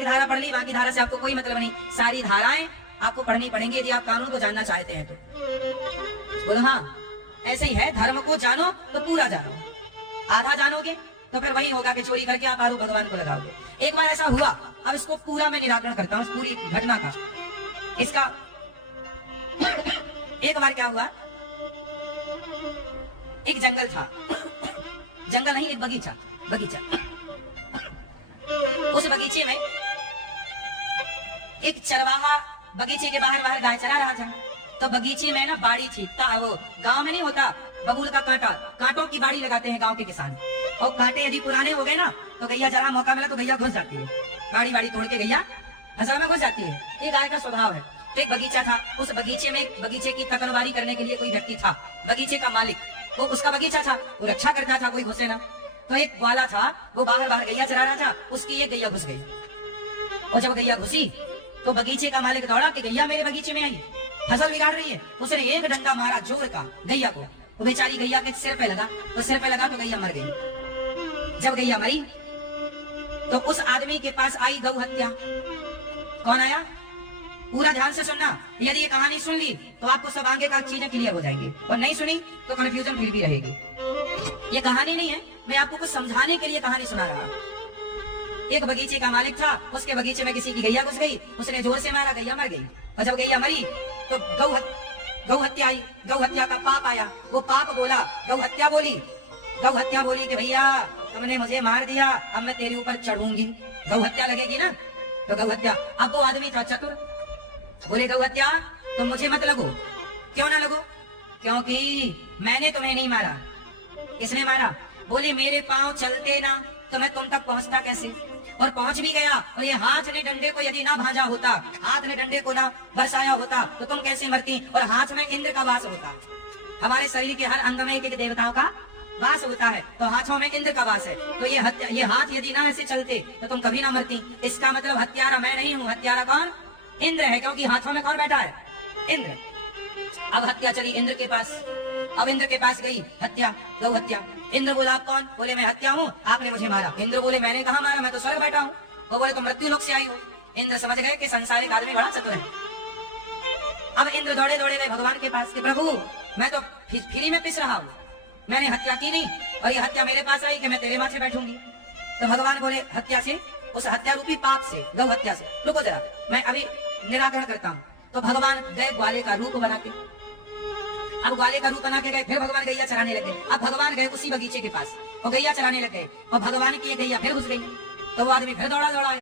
एक धारा पढ़ ली, बाकी धारा से आपको कोई मतलब नहीं। सारी धाराएं आपको पढ़नी पड़ेंगी यदि आप कानून को जानना चाहते हैं तो। बोलो हाँ, ऐसे ही है। धर्म को जानो तो पूरा जानो, आधा जानोगे तो फिर वही होगा कि चोरी करके आप आरोप भगवान को लगाओगे। एक बार ऐसा हुआ, अब इसको पूरा मैं निराकरण करता हूँ, पूरी घटना का। इसका एक बार क्या हुआ, एक जंगल था, जंगल नहीं, एक बगीचा, बगीचा। उस बगीचे में एक चरवाहा बगीचे के बाहर बाहर गाय चरा रहा था। तो बगीचे में ना बाड़ी थी, वो गांव में नहीं होता बबूल का कांटा, कांटों की बाड़ी लगाते हैं गांव के किसान। और कांटे यदि पुराने हो गए ना तो गैया जरा मौका मिला तो गैया घुस जाती है, बाड़ी बाड़ी तोड़ के गैया फसल में घुस जाती है। ये गाय का स्वभाव है। तो एक बगीचा था, उस बगीचे में बगीचे की तकनवारी करने के लिए कोई व्यक्ति था, बगीचे का मालिक। वो उसका बगीचा था, वो रक्षा करता था, कोई घुसे ना। तो एक ग्वाला था, वो बाहर बाहर गैया चरा रहा था, उसकी एक गैया घुस गई। और जब गैया घुसी तो बगीचे का मालिक दौड़ा कि गैया मेरे बगीचे में आई, फसल बिगाड़ रही है। उसने एक डंडा मारा जोर का गैया को, वो बेचारी गैया के सिर पे लगा, तो सिर पे लगा तो गैया मर गई। जब गैया मरी तो उस आदमी के पास आई गौ हत्या। कौन आया? पूरा ध्यान से सुनना, यदि ये कहानी सुन ली तो आपको सब आगे का चीजें क्लियर हो जाएंगी, और नहीं सुनी तो कंफ्यूजन फिर भी रहेगी। ये कहानी नहीं है, मैं आपको कुछ समझाने के लिए कहानी सुना रहा। एक बगीचे का मालिक था, उसके बगीचे में किसी की गैया घुस गई, उसने जोर से मारा, गैया मर गई। और जब गैया मरी तो गौ हत्या आई, गौ हत्या का पाप आया। वो पाप बोला, गौ हत्या बोली कि भैया तुमने मुझे मार दिया, अब मैं तेरे ऊपर चढ़ूंगी, गौ हत्या लगेगी ना। तो गौ हत्या, अब वो आदमी था चतुर, बोले गौ हत्या तुम मुझे मत लगो। क्यों ना लगो? क्योंकि मैंने तुम्हें नहीं मारा। किसने मारा? बोले मेरे पांव चलते ना तो मैं तुम तक पहुंचता कैसे, और पहुंच भी गया। और ये हाथ ने डंडे को यदि ना भाजा होता, हाथ ने डंडे को ना बरसाया होता तो तुम कैसे मरती। और हाथ में इंद्र का वास होता, हमारे शरीर के हर अंग में एक एक देवताओं का वास होता है, तो हाथों में इंद्र का वास है। तो ये हाथ यदि ना ऐसे चलते तो तुम कभी ना मरती। इसका मतलब हत्यारा मैं नहीं हूँ, हत्यारा कौन? इंद्र है, क्योंकि हाथों में कौन बैठा है? इंद्र। अब हत्या चली इंद्र के पास, अब इंद्र के पास गई हत्या, गौ हत्या। इंद्र बोला आप कौन? बोले मैं हत्या हूँ, आपने मुझे मारा। इंद्र बोले मैंने कहा मारा, मैं तो स्वर्ग बैठा हूँ। वो बोले तो मृत्यु लोक से आई हूँ। इंद्र समझ गए कि संसारिक आदमी बड़ा चतुर है। अब इंद्र दौड़े दौड़े गए भगवान के पास कि प्रभु मैं तो फ्री में पिस रहा हूँ, मैंने हत्या की नहीं, और ये हत्या मेरे पास आई कि मैं तेरे माथे बैठूंगी। तो भगवान बोले हत्या से, उस हत्या रूपी पाप से, गौ हत्या से, रुको जरा मैं अभी निराकरण करता हूँ। तो भगवान गए ग्वाले का रूप बना के। अब ग्वाले का रूप बना के गए, फिर भगवान गैया चराने लगे। अब भगवान गए उसी बगीचे के पास और गैया चराने लगे, और भगवान की गैया फिर घुस गई। तो वो आदमी फिर दौड़ा